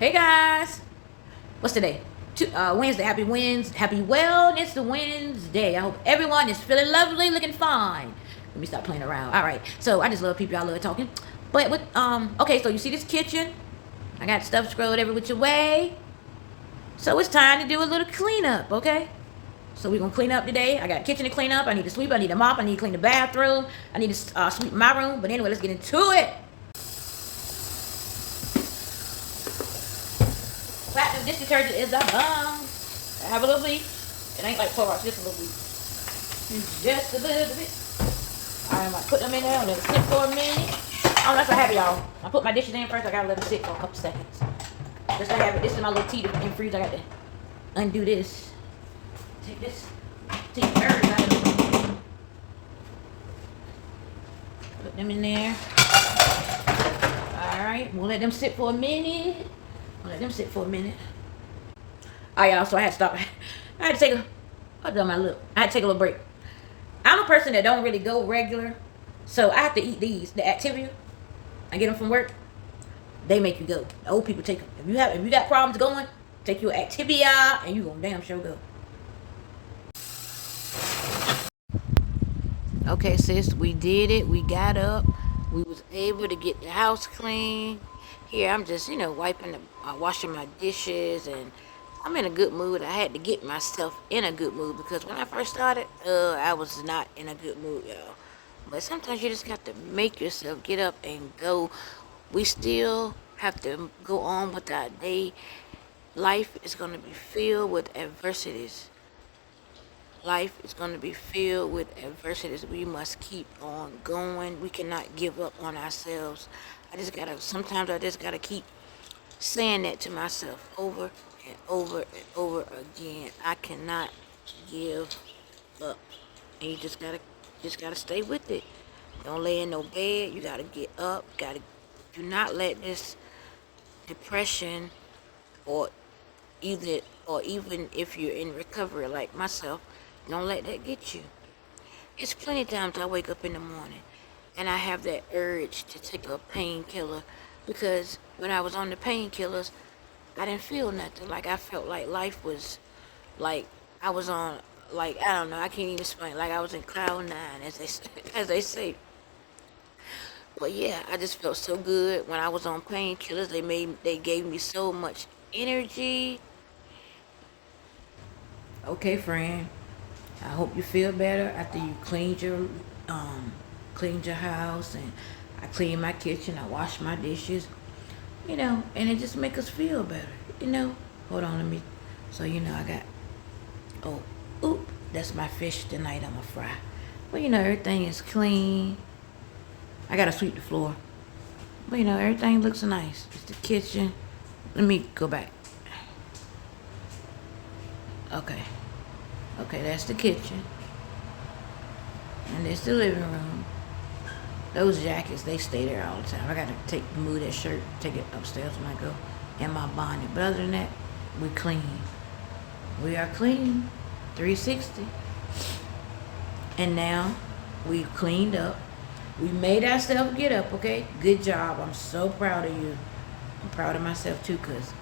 Hey guys, what's today? Wednesday. Happy Wellness Wednesday. I hope everyone is feeling lovely, looking fine. Let me stop playing around. All right. So I just love people. I love talking. But okay. So you see this kitchen? I got stuff scrolled every which way. So it's time to do a little cleanup. Okay. So we're gonna clean up today. I got a kitchen to clean up. I need to sweep. I need to mop. I need to clean the bathroom. I need to sweep my room. But anyway, let's get into it. Platinum dish detergent is a bomb. I have a little bit. It ain't like Clorox, just a little bit. Just a little bit. I'm gonna put them in there and let it sit for a minute. Oh, that's what I have, y'all. I put my dishes in first. I gotta let it sit for a couple seconds. Just to have it. This is my little tea in freeze. I got to undo this. Take this tea first out of it. Put them in there. Alright, we'll let them sit for a minute. Alright, y'all, so I had to stop. I had to take a I had to take a little break. I'm a person that don't really go regular, so I have to eat these. The Activia, I get them from work. They make you go. The old people take them. If you got problems going, take your Activia, and you gonna damn sure go. Okay, sis, we did it. We got up. We was able to get the house clean. Here, I'm just, washing my dishes, and I'm in a good mood. I had to get myself in a good mood because when I first started, I was not in a good mood, y'all. But sometimes you just got to make yourself get up and go. We still have to go on with our day. Life is going to be filled with adversities. Life is going to be filled with adversities. We must keep on going. We cannot give up on ourselves. Sometimes I just gotta keep saying that to myself over and over and over again. I cannot give up. And you just gotta stay with it. Don't lay in no bed. You gotta get up. Do not let this depression or even if you're in recovery like myself, don't let that get you. It's plenty of times I wake up in the morning and I have that urge to take a painkiller because when I was on the painkillers, I didn't feel nothing. Like I felt like life was like I was on I don't know, I can't even explain. Like I was in cloud nine, as they say. But yeah, I just felt so good when I was on painkillers. They gave me so much energy. Okay, friend. I hope you feel better after you cleaned your house, and I cleaned my kitchen. I washed my dishes, and it just make us feel better. Hold on, let me. So I got. Oh, oop! That's my fish tonight. I'ma fry. Well, everything is clean. I gotta sweep the floor. But everything looks nice. It's the kitchen. Let me go back. Okay. Okay, that's the kitchen. And there's the living room. Those jackets, they stay there all the time. I gotta move that shirt, take it upstairs when I go. And my bonnet. But other than that, we clean. We are clean. 360. And now we've cleaned up. We made ourselves get up, okay? Good job. I'm so proud of you. I'm proud of myself too, because